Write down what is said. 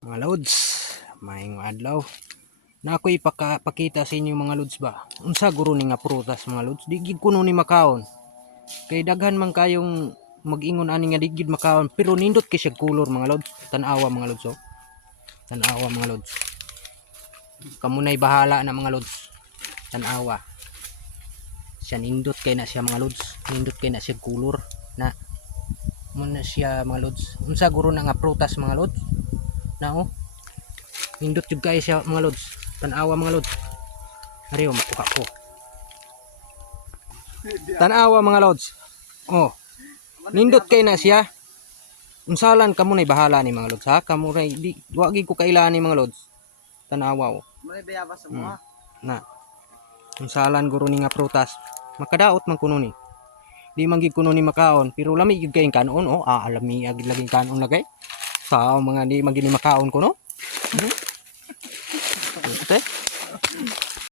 Mga lods, maayong adlaw. Na ako'y pakita sa inyo mga lods ba. Unsa guro ni nga prutas mga lods, di gid kuno ni makaon. Kay daghan man kayong mag-ingon ani nga di gid makaon, pero nindot kay siya kulor mga lods. Tan-awa mga lods oh. Tan-awa mga lods. Kamo nay bahala na mga lods. Tan-awa. Siya nindot kay na siya mga lods. Nindot kay na siya kulor na muna siya mga lods. Unsa guro na nga prutas mga lods? Na oh. Nindot jud kay siya mga lods. Tan-awa mga lods. Ariyo makuha ko. Tan-awa mga lods. Oh. Nindot kay na siya. Unsalan kamo nay bahala ni mga lods ha. Kamo nay di wa gid ko kailan ni mga lods. Tan-awa oh. May bayabas sa mga. Na. Unsalan guro ni nga prutas. Makadaot man kuno ni. Di man gid kuno ni makaon, pero lami gid kay kanon oh. Lami agid laging kanon na kay. Sa mga di man gid ni makaon kuno. Okay.